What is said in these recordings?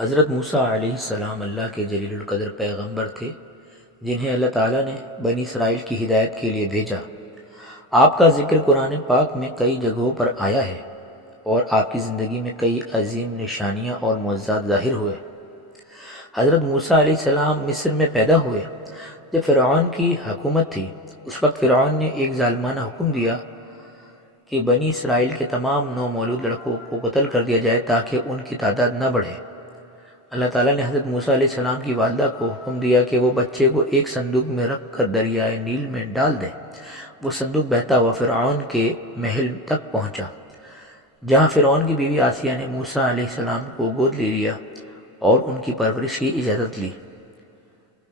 حضرت موسیٰ علیہ السلام اللہ کے جلیل القدر پیغمبر تھے جنہیں اللہ تعالیٰ نے بنی اسرائیل کی ہدایت کے لیے بھیجا۔ آپ کا ذکر قرآن پاک میں کئی جگہوں پر آیا ہے اور آپ کی زندگی میں کئی عظیم نشانیاں اور معجزات ظاہر ہوئے۔ حضرت موسیٰ علیہ السلام مصر میں پیدا ہوئے جب فرعون کی حکومت تھی۔ اس وقت فرعون نے ایک ظالمانہ حکم دیا کہ بنی اسرائیل کے تمام نومولود لڑکوں کو قتل کر دیا جائے تاکہ ان کی تعداد نہ بڑھے۔ اللہ تعالیٰ نے حضرت موسیٰ علیہ السلام کی والدہ کو حکم دیا کہ وہ بچے کو ایک صندوق میں رکھ کر دریائے نیل میں ڈال دیں۔ وہ صندوق بہتا ہوا فرعون کے محل تک پہنچا، جہاں فرعون کی بیوی آسیہ نے موسیٰ علیہ السلام کو گود لے لیا اور ان کی پرورش کی اجازت لی۔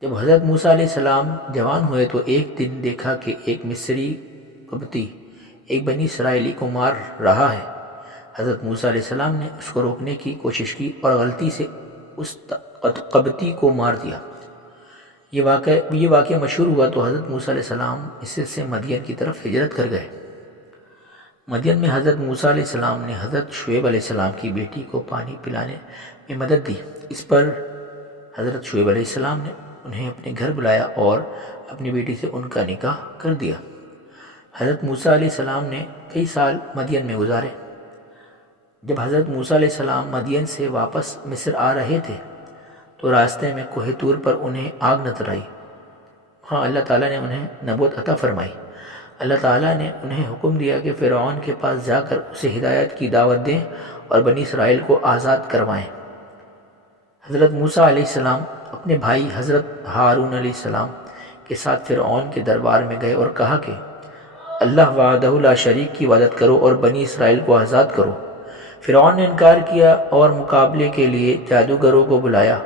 جب حضرت موسیٰ علیہ السلام جوان ہوئے تو ایک دن دیکھا کہ ایک مصری قبطی ایک بنی اسرائیلی کو مار رہا ہے۔ حضرت موسیٰ علیہ السلام نے اس کو روکنے کی کوشش کی اور غلطی سے اس قبطی کو مار دیا۔ یہ واقعہ مشہور ہوا تو حضرت موسیٰ علیہ السلام مصر سے مدین کی طرف ہجرت کر گئے۔ مدین میں حضرت موسیٰ علیہ السلام نے حضرت شعیب علیہ السلام کی بیٹی کو پانی پلانے میں مدد دی۔ اس پر حضرت شعیب علیہ السلام نے انہیں اپنے گھر بلایا اور اپنی بیٹی سے ان کا نکاح کر دیا۔ حضرت موسیٰ علیہ السلام نے کئی سال مدین میں گزارے۔ جب حضرت موسیٰ علیہ السلام مدین سے واپس مصر آ رہے تھے تو راستے میں کوہ طور پر انہیں آگ نظر آئی۔ وہاں اللہ تعالیٰ نے انہیں نبوت عطا فرمائی۔ اللہ تعالیٰ نے انہیں حکم دیا کہ فرعون کے پاس جا کر اسے ہدایت کی دعوت دیں اور بنی اسرائیل کو آزاد کروائیں۔ حضرت موسیٰ علیہ السلام اپنے بھائی حضرت ہارون علیہ السلام کے ساتھ فرعون کے دربار میں گئے اور کہا کہ اللہ وحدہ لا شریک کی عبادت کرو اور بنی اسرائیل کو آزاد کرو۔ فرعون نے انکار کیا اور مقابلے کے لیے جادوگروں کو بلایا۔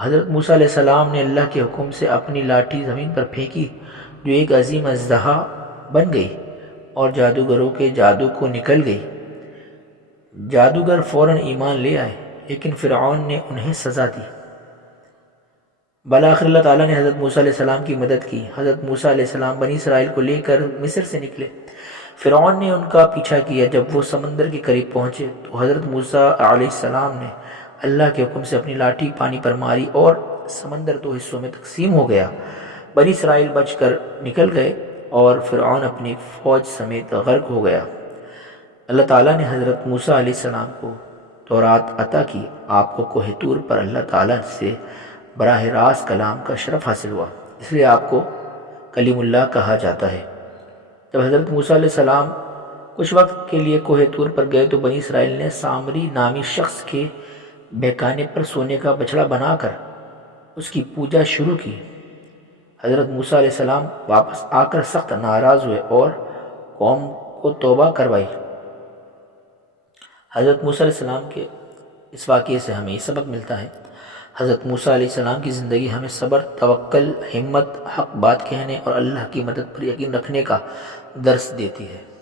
حضرت موسیٰ علیہ السلام نے اللہ کے حکم سے اپنی لاٹھی زمین پر پھینکی جو ایک عظیم اژدہا بن گئی اور جادوگروں کے جادو کو نکل گئی۔ جادوگر فوراً ایمان لے آئے لیکن فرعون نے انہیں سزا دی۔ بالآخر اللہ تعالیٰ نے حضرت موسیٰ علیہ السلام کی مدد کی۔ حضرت موسیٰ علیہ السلام بنی اسرائیل کو لے کر مصر سے نکلے۔ فرعون نے ان کا پیچھا کیا۔ جب وہ سمندر کے قریب پہنچے تو حضرت موسیٰ علیہ السلام نے اللہ کے حکم سے اپنی لاٹھی پانی پر ماری اور سمندر دو حصوں میں تقسیم ہو گیا۔ بنی اسرائیل بچ کر نکل گئے اور فرعون اپنی فوج سمیت غرق ہو گیا۔ اللہ تعالیٰ نے حضرت موسیٰ علیہ السلام کو تورات عطا کی۔ آپ کو کوہ طور پر اللہ تعالیٰ سے براہ راست کلام کا شرف حاصل ہوا، اس لیے آپ کو کلیم اللہ کہا جاتا ہے۔ جب حضرت موسیٰ علیہ السلام کچھ وقت کے لیے کوہ طور پر گئے تو بنی اسرائیل نے سامری نامی شخص کے بہکانے پر سونے کا بچڑا بنا کر اس کی پوجا شروع کی۔ حضرت موسیٰ علیہ السلام واپس آ کر سخت ناراض ہوئے اور قوم کو توبہ کروائی۔ حضرت موسیٰ علیہ السلام کے اس واقعے سے ہمیں یہ سبق ملتا ہے۔ حضرت موسیٰ علیہ السلام کی زندگی ہمیں صبر، توکل، ہمت، حق بات کہنے اور اللہ کی مدد پر یقین رکھنے کا درس دیتی ہے۔